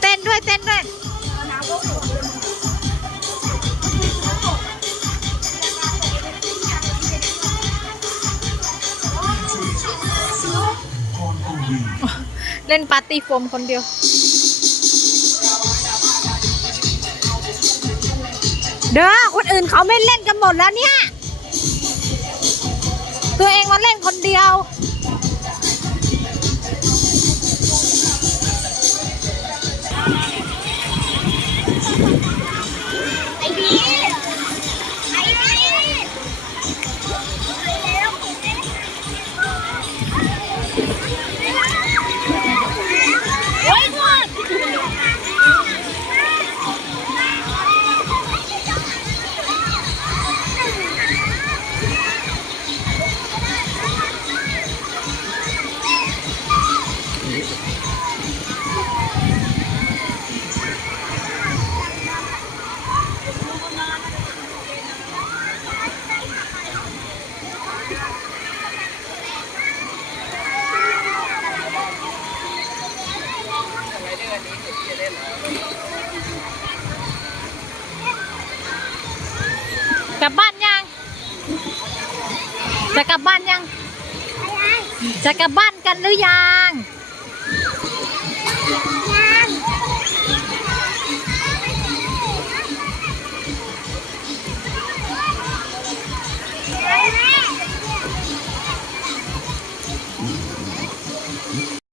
เต้นด้วยเต้นด้วยเล่นปาร์ตี้โฟมคนเดียว เด้อคนอื่นเขาไม่เล่นกันหมดแล้วเนี่ย ตัวเองมาเล่นคนเดียว กลับบ้านยัง จะกลับบ้านยัง จะกลับบ้านกันหรือยังไ